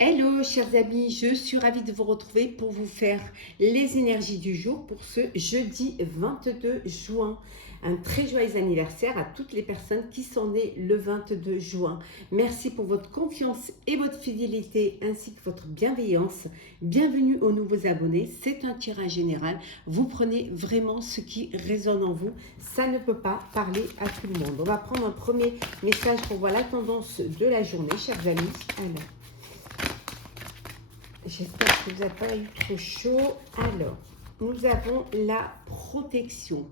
Hello chers amis, je suis ravie de vous retrouver pour vous faire les énergies du jour pour ce jeudi 22 juin. Un très joyeux anniversaire à toutes les personnes qui sont nées le 22 juin. Merci pour votre confiance et votre fidélité ainsi que votre bienveillance. Bienvenue aux nouveaux abonnés, c'est un tirage général. Vous prenez vraiment ce qui résonne en vous. Ça ne peut pas parler à tout le monde. On va prendre un premier message pour voir la tendance de la journée, chers amis. Alors. J'espère que vous n'avez pas eu trop chaud. Alors, nous avons la protection.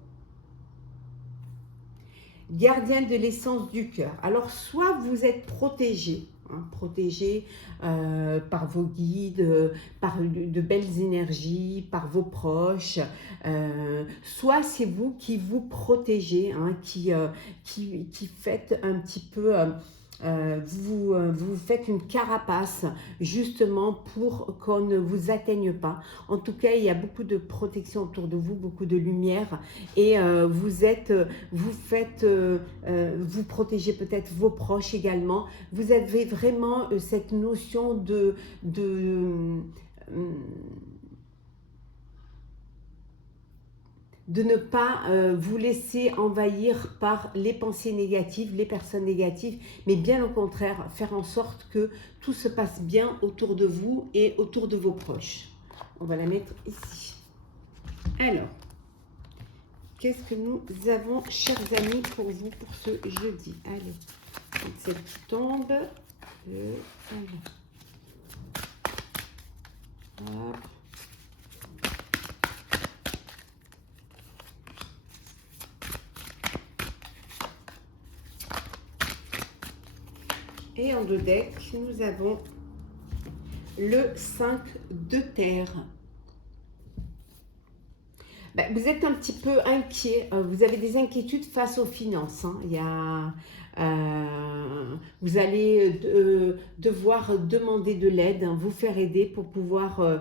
Gardien de l'essence du cœur. Alors, soit vous êtes protégé, protégé par vos guides, par de belles énergies, par vos proches, soit c'est vous qui vous protégez, qui faites un petit peu... vous faites une carapace justement pour qu'on ne vous atteigne pas. En tout cas, il y a beaucoup de protection autour de vous, beaucoup de lumière et vous protégez peut-être vos proches également. Vous avez vraiment cette notion de ne pas vous laisser envahir par les pensées négatives, les personnes négatives, mais bien au contraire, faire en sorte que tout se passe bien autour de vous et autour de vos proches. On va la mettre ici. Alors, qu'est-ce que nous avons, chers amis, pour vous pour ce jeudi? Allez, celle qui tombe. Allez. Hop. Et en deux decks, nous avons le 5 de terre. Ben, vous êtes un petit peu inquiet, vous avez des inquiétudes face aux finances. Vous allez devoir demander de l'aide, vous faire aider pour pouvoir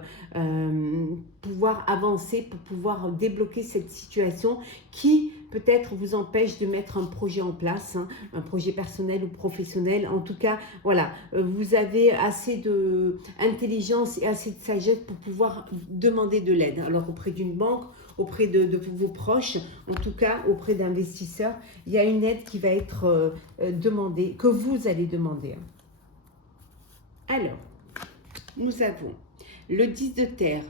avancer, pour pouvoir débloquer cette situation qui peut-être vous empêche de mettre un projet en place, un projet personnel ou professionnel. En tout cas, voilà, vous avez assez d'intelligence et assez de sagesse pour pouvoir demander de l'aide. Alors auprès d'une banque, auprès de vos proches, en tout cas auprès d'investisseurs, il y a une aide qui va être demandée, que vous allez demander. Alors, nous avons le 10 de terre,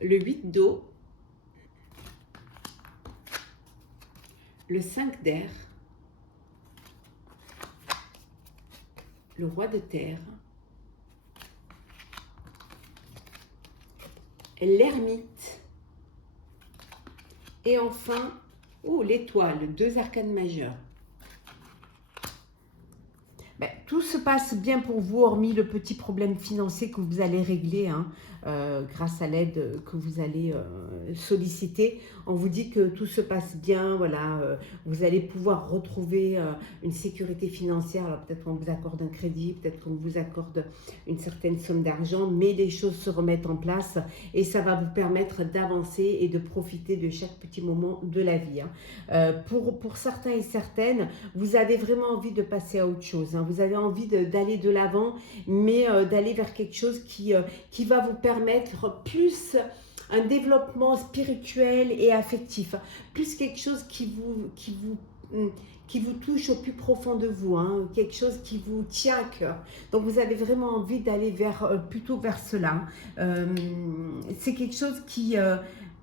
le 8 d'eau, le 5 d'air, le roi de terre, l'ermite et enfin l'étoile, 2 arcanes majeures. Ben, tout se passe bien pour vous, hormis le petit problème financier que vous allez régler grâce à l'aide que vous allez solliciter. On vous dit que tout se passe bien, voilà, vous allez pouvoir retrouver une sécurité financière. Alors peut-être qu'on vous accorde un crédit, peut-être qu'on vous accorde une certaine somme d'argent, mais les choses se remettent en place et ça va vous permettre d'avancer et de profiter de chaque petit moment de la vie. Pour certains et certaines, vous avez vraiment envie de passer à autre chose. Vous avez envie d'aller de l'avant, mais d'aller vers quelque chose qui va vous permettre plus un développement spirituel et affectif, plus quelque chose qui vous touche au plus profond de vous, quelque chose qui vous tient à cœur. Donc vous avez vraiment envie d'aller plutôt vers cela. C'est quelque chose qui...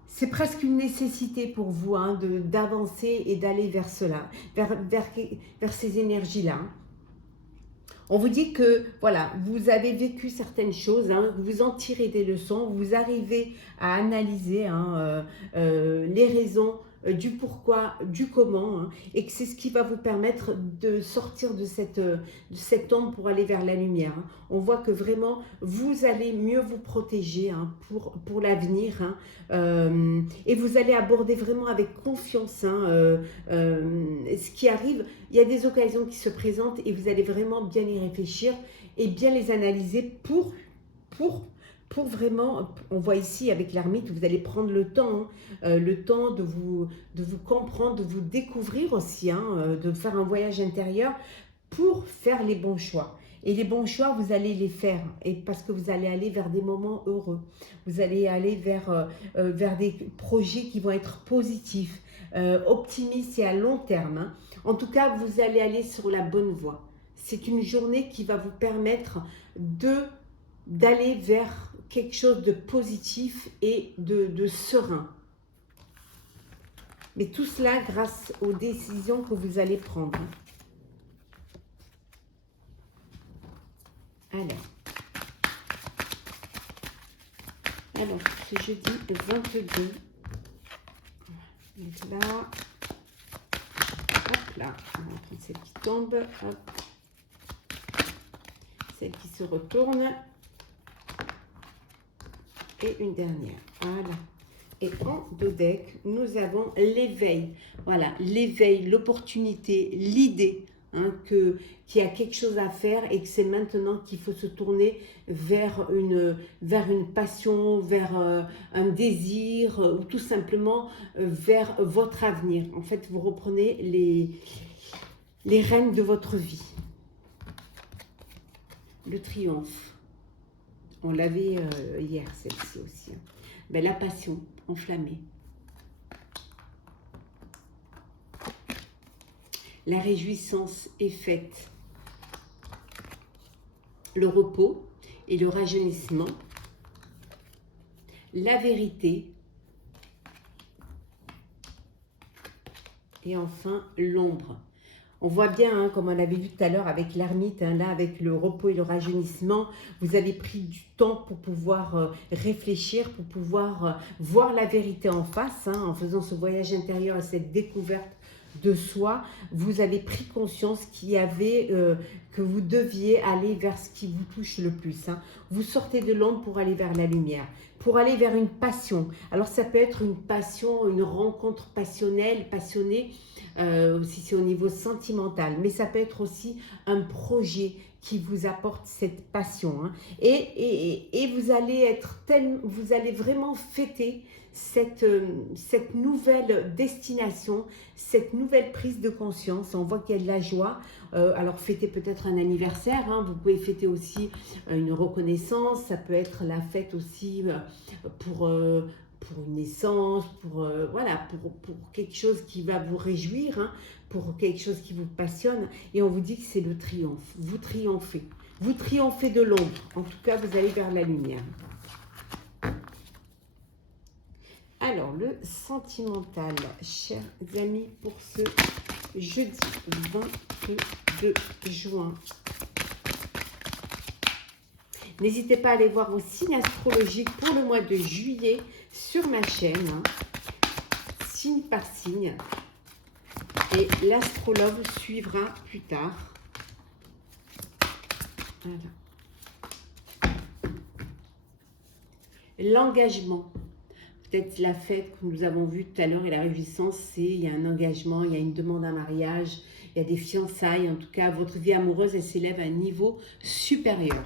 c'est presque une nécessité pour vous d'avancer et d'aller vers cela, vers ces énergies-là. On vous dit que voilà, vous avez vécu certaines choses, vous en tirez des leçons, vous arrivez à analyser les raisons du pourquoi, du comment, et que c'est ce qui va vous permettre de sortir de cette ombre pour aller vers la lumière. On voit que vraiment, vous allez mieux vous protéger pour l'avenir, et vous allez aborder vraiment avec confiance ce qui arrive. Il y a des occasions qui se présentent et vous allez vraiment bien y réfléchir et bien les analyser pour vraiment, on voit ici avec l'ermite, vous allez prendre le temps de vous comprendre, de vous découvrir aussi, de faire un voyage intérieur pour faire les bons choix. Et les bons choix, vous allez les faire, et parce que vous allez aller vers des moments heureux. Vous allez aller vers des projets qui vont être positifs, optimistes et à long terme, hein. En tout cas, vous allez aller sur la bonne voie. C'est une journée qui va vous permettre d'aller vers quelque chose de positif et de serein. Mais tout cela grâce aux décisions que vous allez prendre. Alors, c'est jeudi 22. Donc là, hop là, on va prendre celle qui tombe, hop, celle qui se retourne, et une dernière, voilà. Et en dos deck, nous avons l'éveil, voilà, l'éveil, l'opportunité, l'idée, hein, qu'il y a quelque chose à faire et que c'est maintenant qu'il faut se tourner vers une passion, vers un désir ou tout simplement vers votre avenir. En fait, vous reprenez les rênes de votre vie. Le triomphe. On l'avait hier, celle-ci aussi. Hein. Ben, la passion enflammée. La réjouissance est faite. Le repos et le rajeunissement. La vérité. Et enfin, l'ombre. On voit bien, hein, comme on l'avait vu tout à l'heure avec l'ermite, hein, là avec le repos et le rajeunissement, vous avez pris du temps pour pouvoir réfléchir, pour pouvoir voir la vérité en face, hein, en faisant ce voyage intérieur et cette découverte de soi. Vous avez pris conscience qu'il y avait, que vous deviez aller vers ce qui vous touche le plus. Hein. Vous sortez de l'ombre pour aller vers la lumière, pour aller vers une passion. Alors ça peut être une passion, une rencontre passionnelle, passionnée, si c'est au niveau sentimental, mais ça peut être aussi un projet qui vous apporte cette passion, hein. Et vous allez vous allez vraiment fêter cette nouvelle destination, cette nouvelle prise de conscience. On voit qu'il y a de la joie. Alors fêter peut-être un anniversaire, hein. Vous pouvez fêter aussi une reconnaissance, ça peut être la fête aussi pour une naissance, voilà, pour quelque chose qui va vous réjouir, hein, pour quelque chose qui vous passionne. Et on vous dit que c'est le triomphe. Vous triomphez. Vous triomphez de l'ombre. En tout cas, vous allez vers la lumière. Alors, le sentimental, chers amis, pour ce jeudi 22 juin. N'hésitez pas à aller voir vos signes astrologiques pour le mois de juillet sur ma chaîne, hein, signe par signe. Et l'astrologue suivra plus tard. Voilà. L'engagement. Peut-être la fête que nous avons vue tout à l'heure et la réjouissance, c'est il y a un engagement, il y a une demande en mariage, il y a des fiançailles. En tout cas, votre vie amoureuse, elle s'élève à un niveau supérieur.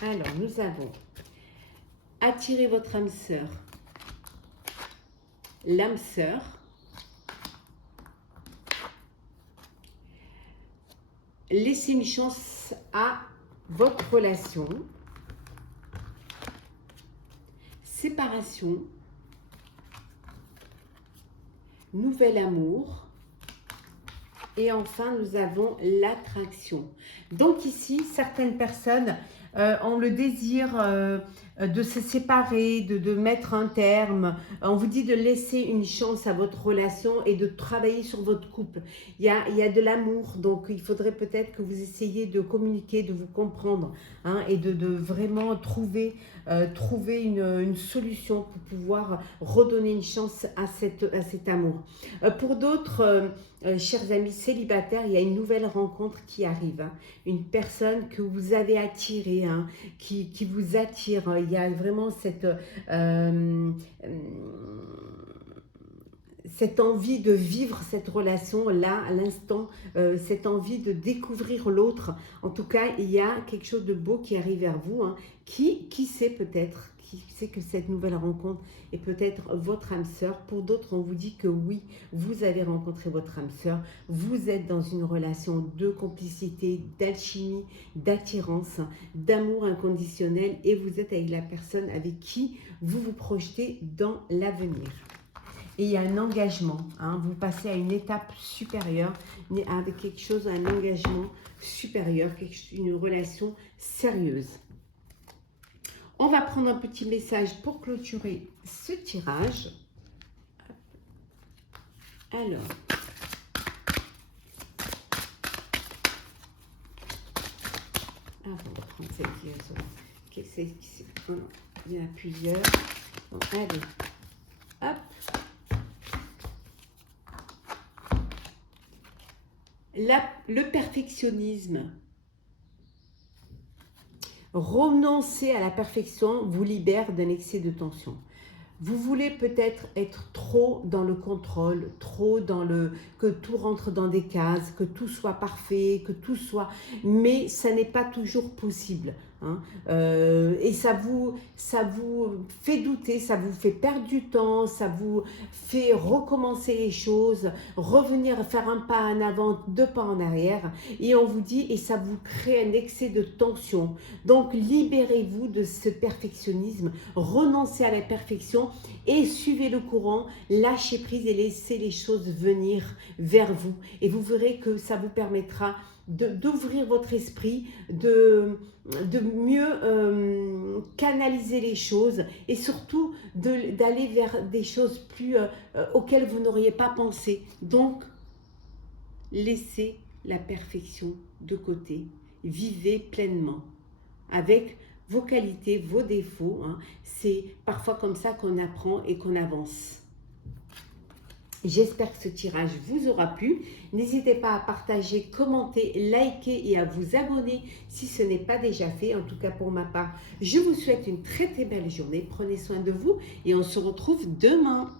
Alors, nous avons attiré votre âme sœur. L'âme sœur. Laissez une chance à votre relation. Séparation. Nouvel amour. Et enfin, nous avons l'attraction. Donc ici, certaines personnes ont le désir de se séparer, de mettre un terme. On vous dit de laisser une chance à votre relation et de travailler sur votre couple. Il y a de l'amour, donc il faudrait peut-être que vous essayiez de communiquer, de vous comprendre, hein, et de vraiment trouver une solution pour pouvoir redonner une chance à cet amour. Pour d'autres, chers amis célibataires, il y a une nouvelle rencontre qui arrive, hein. Une personne que vous avez attirée, hein, qui vous attire. Il y a vraiment cette envie de vivre cette relation là, à l'instant, cette envie de découvrir l'autre. En tout cas, il y a quelque chose de beau qui arrive vers vous. Hein. Qui sait peut-être, qui sait que cette nouvelle rencontre est peut-être votre âme sœur. Pour d'autres, on vous dit que oui, vous avez rencontré votre âme sœur. Vous êtes dans une relation de complicité, d'alchimie, d'attirance, d'amour inconditionnel et vous êtes avec la personne avec qui vous vous projetez dans l'avenir. Et il y a un engagement, hein, vous passez à une étape supérieure, avec quelque chose, un engagement supérieur, une relation sérieuse. On va prendre un petit message pour clôturer ce tirage. Alors, on va prendre celle qui est il y en a plusieurs. Bon, allez, hop. Le perfectionnisme, renoncer à la perfection vous libère d'un excès de tension. Vous voulez peut-être être trop dans le contrôle, trop dans que tout rentre dans des cases, que tout soit parfait, que tout soit... Mais ça n'est pas toujours possible. Hein. Et ça vous fait douter, ça vous fait perdre du temps, ça vous fait recommencer les choses, revenir faire un pas en avant, deux pas en arrière. Et on vous dit, et ça vous crée un excès de tension. Donc libérez-vous de ce perfectionnisme, renoncez à la perfection et suivez le courant, lâchez prise et laissez les choses venir vers vous. Et vous verrez que ça vous permettra d'ouvrir votre esprit, de mieux canaliser les choses et surtout d'aller vers des choses plus auxquelles vous n'auriez pas pensé. Donc, laissez la perfection de côté, vivez pleinement avec vos qualités, vos défauts. Hein. C'est parfois comme ça qu'on apprend et qu'on avance. J'espère que ce tirage vous aura plu. N'hésitez pas à partager, commenter, liker et à vous abonner si ce n'est pas déjà fait. En tout cas, pour ma part, je vous souhaite une très très belle journée. Prenez soin de vous et on se retrouve demain.